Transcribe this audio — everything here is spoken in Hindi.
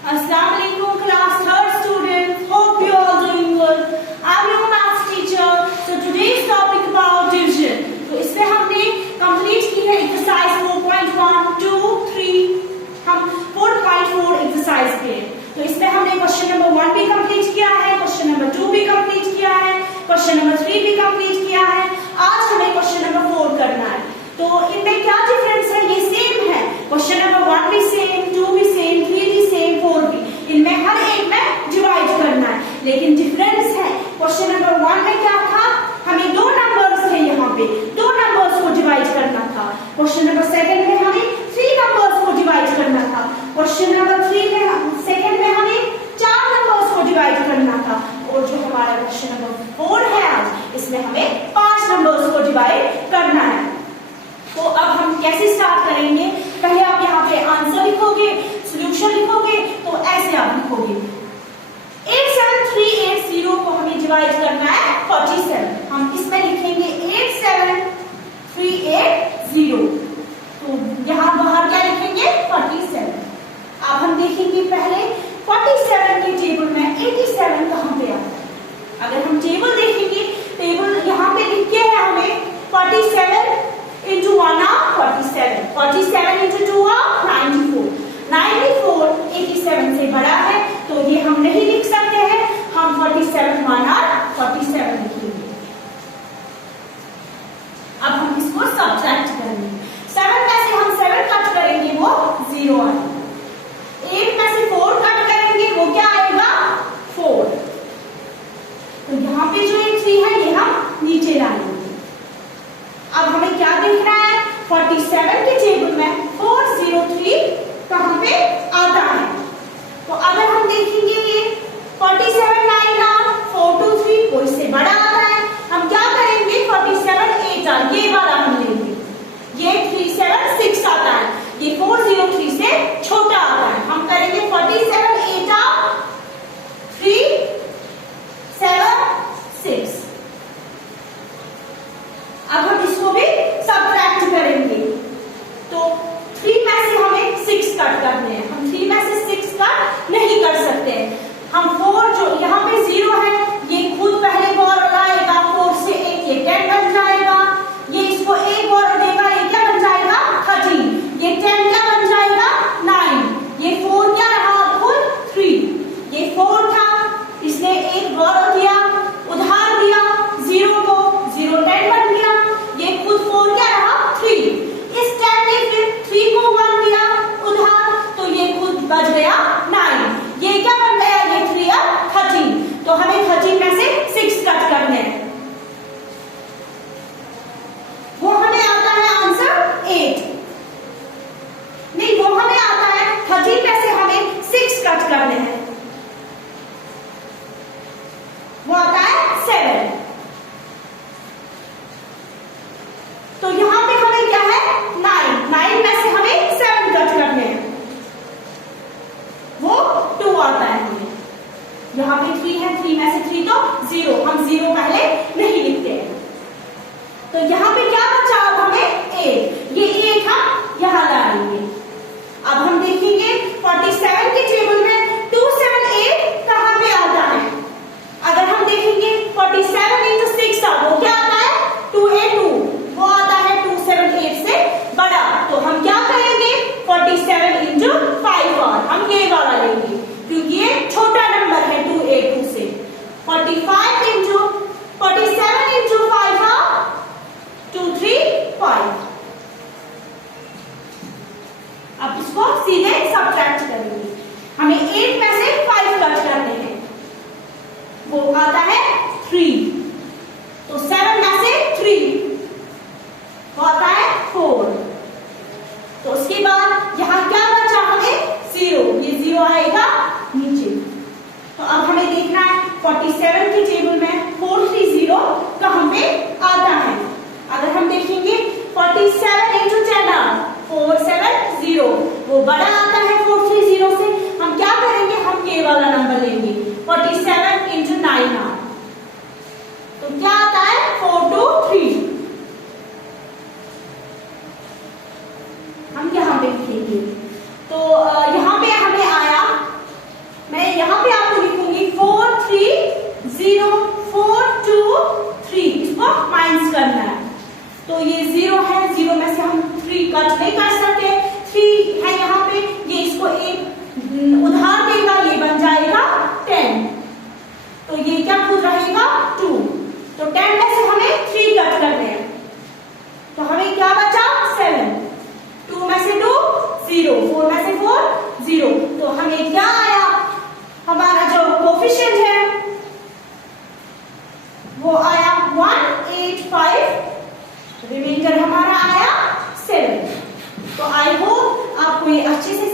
Assalamu alaikum class 3rd students. Hope you all doing good. I'm your maths teacher. So today's topic about division. तो इसमें हमने कंप्लीट की है एक्सरसाइज 4.1, 2, 3. हम 4.4 एक्सरसाइज के. तो इसमें हमने क्वेश्चन नंबर 1 भी कंप्लीट किया है, क्वेश्चन नंबर 2 भी कंप्लीट किया है, क्वेश्चन नंबर 3 भी कंप्लीट किया है. आज हमें क्वेश्चन नंबर 4 करना है. तो इनमें क्या डिफरेंस है? ये सेम है. क्वेश्चन नंबर 1 भी सेम, 2 भी सेम, 3 भी सेम, 4 भी. इनमें हर एक में डिवाइड करना है, लेकिन डिफरेंस है. क्वेश्चन नंबर 1 में क्या था? हमें दो नंबर्स थे, यहाँ पे दो नंबर्स को डिवाइड करना था. क्वेश्चन नंबर 2 में हमें 3 नंबर्स को डिवाइड करना था. क्वेश्चन नंबर 3 में सेकंड में हमें 4 नंबर्स को डिवाइड करना था. और जो हमारा क्वेश्चन नंबर 4 है आज, इसमें हमें 5 नंबर्स को डिवाइड करना है. तो अब हम कैसे स्टार्ट करेंगे? पहले आप यहाँ पे आंसर लिखोगे, सॉल्यूशन लिखोगे. तो ऐसे आप लिखोगे 87380 को हमें डिवाइड करना है 47. हम इसमें लिखेंगे 87380. तो यहाँ बाहर क्या लिखेंगे? 47. अब हम देखेंगे पहले 47 के टेबल में 87 कहाँ पे आता है. अगर हम टेबल देखेंगे, टेबल यहाँ पे लिख के है हमें 47 into 1 are 47. 47 into 2 are 94. 94 87 से बड़ा है, तो ये हम नहीं लिख सकते हैं. हम 47 1 are 47 लिखेंगे. अब हम इसको सब्ट्रैक्ट करेंगे. 7 में से हम 7 कट करेंगे, वो 0 आएगा. 8 में से 4 कट करेंगे, वो क्या आएगा? 4. तो यहाँ पे जो ये 3 है, ये हम नीचे लाएंगे. अब हमें क्या देखना है? 47 के टेबल में 403 कहां पे आता है. तो अगर हम देखेंगे ये 47 9 423 वो इससे बड़ा आता है. हम क्या करेंगे? 47 8 ये वाला हम लेंगे. ये 376 आता है, ये 403 से छोटा आता है. हम करेंगे 47 8 3 7 6. अब हम इसको भी सब्ट्रैक्ट करेंगे. तो 3 में से हमें 6 कट करने हैं. हम 3 में से 6 कट नहीं कर सकते. हम 4 जो यहाँ पे 0 है, ये खुद पहले और लाएगा. 4 से 1 ये 10 बन जाएगा. ये इसको 1 और देगा, ये क्या बन जाएगा? 13. ये 10 क्या बन जाएगा? 9. ये 4 क्या रहा? खुद 3. ये 4 था, इसने 1 और दिया, उधार दिया 0 को, 0 10 बन गया. ये खुद 4 क्या रहा? 3. इस 10 ने फिर 3 को 1 दिया उधार, तो ये खुद बच गया 9. ये क्या बन गया? ये 3 और 13. तो हमें 13 में से 6 कट करने हैं. वो हमें आता है आंसर 8. नहीं, वो हमें आता है 13 में से हमें 6 कट करने हैं. वो आता है 7. तो यहां पे हमें क्या है? 9 में से हमें 7 कट करने हैं. वो 2 आता है हमें. यहाँ पे 3 है, 3 में से 3 तो 0. हम 0 पहले नहीं लिखते हैं. तो यहाँ पे क्या बचा? अब हमें 8. ये 8 हम यहाँ लाएंगे. अब हम देखेंगे 47 के टेबल में 278 कहाँ पे आता है. अगर हम देखेंगे 47 into 6 वो क्या आता है? 282. वो आता है 278 से बड़ा. तो हम क्या करेंगे? 47 into 5 और हम ये वाला लेंगे, क्योंकि ये छोटा नंबर है 282 से. 47 into 5 235. अब इसको सीधे सब्ट्रैक्ट करेंगे. हमें 8 में से 5 कट करने हैं, वो आता है 3. तो 7 में से 3 वो आता है 4. तो उसके बाद यहाँ क्या बचा? हमें 0. ये 0 आएगा नीचे. तो अब हमें देखना है 47 के टेबल में 430 कहाँ पे आता है. अगर हम देखेंगे 47 into 10 470 वो बड़ा आता है 430 से. हम क्या करेंगे? हम ये वाला नंबर लेंगे 47 into 9. तो क्या आता है? 423. हम यहाँ पे लिखेंगे. तो यहाँ पे हमें आया 0, 4 में से 4 0, तो हमें क्या आया, हमारा जो कोफिशिएंट है वो आया 185, रिमाइंडर हमारा आया 7। तो आई होप आपको ये अच्छे से